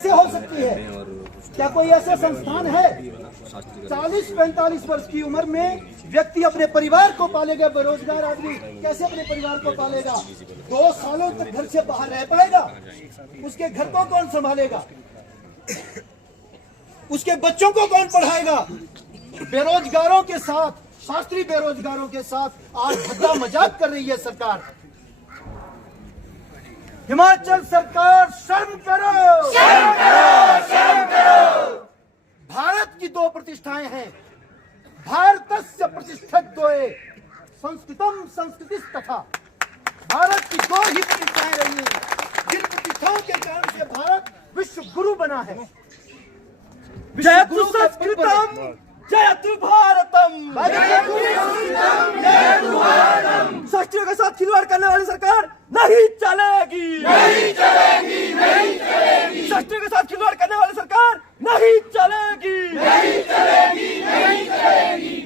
से हो सकती है? क्या कोई ऐसा संस्थान है? 40-45 वर्ष की उम्र में व्यक्ति अपने परिवार को पालेगा। बेरोजगार आदमी कैसे अपने परिवार को पालेगा? 2 सालों तक घर से बाहर रह पाएगा? उसके घर को कौन संभालेगा? उसके बच्चों को कौन पढ़ाएगा? बेरोजगारों के साथ, शास्त्रीय बेरोजगारों के साथ आज धक्का मजाक कर रही है सरकार। हिमाचल सरकार शर्म करो, शर्म करो, शर्म करो। भारत की 2 प्रतिष्ठाएं हैं। भारतस्य प्रतिष्ठद्वये संस्कृतम संस्कृतिस्तथा। भारत की 2 ही प्रतिष्ठाएं रही हैं जिन प्रतिष्ठाओं के कारण से भारत विश्व गुरु बना है। जयतु संस्कृतम जयतु भारतम, शास्त्रियों के साथ खिलवाड़ करने वाली सरकार नहीं चलेगी, नहीं चलेगी, नहीं चलेगी। शास्त्रियों के साथ खिलवाड़ करने वाली सरकार नहीं चलेगी, नहीं चलेगी, नहीं चलेगी।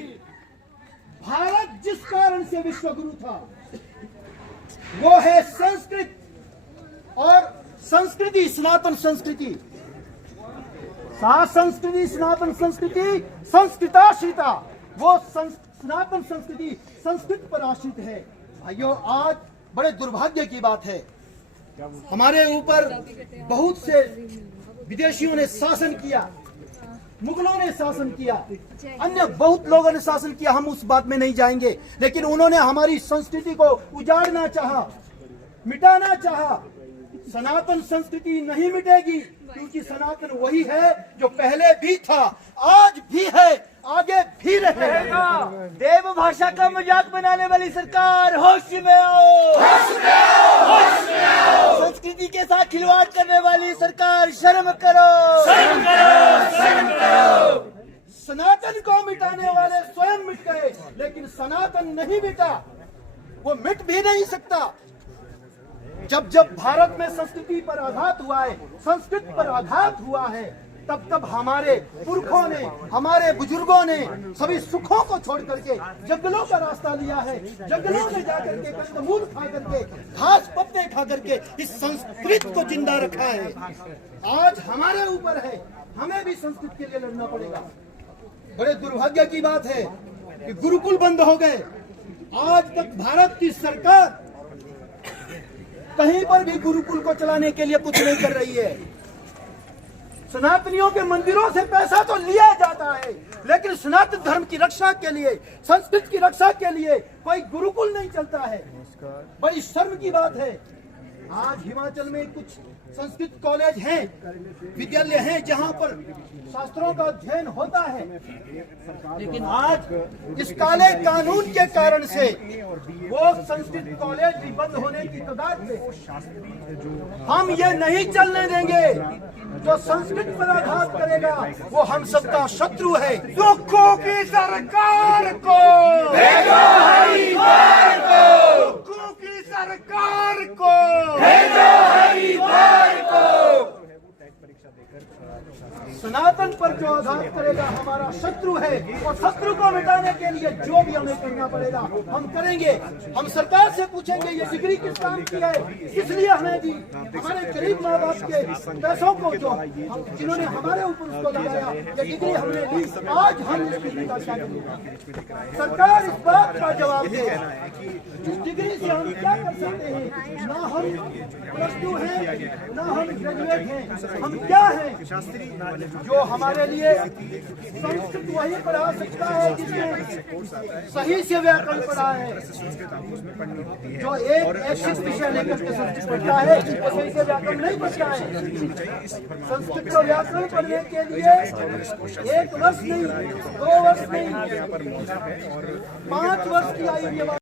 भारत जिस कारण से विश्व गुरु था वो है संस्कृत और संस्कृति, सनातन संस्कृति। संस्कृति, सनातन संस्कृति संस्कृताश्रिता। वो सनातन संस्कृति संस्कृत पर आश्रित है। भाइयों, आज बड़े दुर्भाग्य की बात है, हमारे ऊपर बहुत से विदेशियों ने शासन किया, मुगलों ने शासन किया, अन्य बहुत लोगों ने शासन किया। हम उस बात में नहीं जाएंगे, लेकिन उन्होंने हमारी संस्कृति को उजाड़ना चाहा, मिटाना चाहा। सनातन संस्कृति नहीं मिटेगी, क्योंकि सनातन वही है जो पहले भी था, आज भी है, आगे भी रहेगा। देव भाषा का मजाक बनाने वाली सरकार होश में आओ, होश में आओ, होश में आओ। संस्कृति के साथ खिलवाड़ करने वाली सरकार शर्म करो, शर्म करो, शर्म करो। सनातन को मिटाने वाले स्वयं मिट गए, लेकिन सनातन नहीं मिटा, वो मिट भी नहीं सकता। जब जब भारत में संस्कृति पर आघात हुआ है, संस्कृत पर आघात हुआ है, तब तब हमारे पुरखों ने, हमारे बुजुर्गों ने सभी सुखों को छोड़ करके जंगलों का रास्ता लिया है। जंगलों में जाकर के कंदमूल खा करके, घास पत्ते खा करके इस संस्कृत को जिंदा रखा है। आज हमारे ऊपर है, हमें भी संस्कृत के लिए लड़ना पड़ेगा। बड़े दुर्भाग्य की बात है कि गुरुकुल बंद हो गए। आज तक भारत की सरकार कहीं पर भी गुरुकुल को चलाने के लिए कुछ नहीं कर रही है। सनातनियों के मंदिरों से पैसा तो लिया जाता है, लेकिन सनातन धर्म की रक्षा के लिए, संस्कृत की रक्षा के लिए कोई गुरुकुल नहीं चलता है। बड़ी शर्म की बात है। आज हिमाचल में कुछ संस्कृत कॉलेज हैं, विद्यालय हैं, जहां पर शास्त्रों का अध्ययन होता है, लेकिन आज इस काले कानून के कारण से वो संस्कृत कॉलेज भी बंद होने की कगार पे। हम ये नहीं चलने देंगे। जो संस्कृत पर आघात करेगा वो हम सबका शत्रु है। दुखों की सरकार को भेजो हरिद्वार को, दुखों की सरकार को भेजो हरिद्वार को। सनातन पर जो आघात करेगा हमारा शत्रु है, और शत्रु को मिटाने के लिए जो भी हमें करना पड़ेगा हम करेंगे। हम सरकार से पूछेंगे ये डिग्री किस काम की है, इसलिए हमें दी। हमारे गरीब माँ बाप के पैसों को जो जिन्होंने हमारे ऊपर उसको लगाया, ये डिग्री हमने दी, आज हम इस डिग्री का क्या करेंगे? सरकार इस बात का जवाब दे, इस डिग्री से हम क्या कर सकते हैं? ना हम +2 हैं, ना हम ग्रेजुएट हैं, हम क्या हैं? जो हमारे लिए संस्कृत वही पढ़ा सकता है जिसने सही से व्याकरण पढ़ा है। जो एक विषय लेकर के संस्कृत पढ़ता है, वो सही से व्याकरण नहीं पढ़ता है। संस्कृत को व्याकरण पढ़ने के लिए 1 वर्ष नहीं, 2 वर्ष नहीं, 5 वर्ष की आयु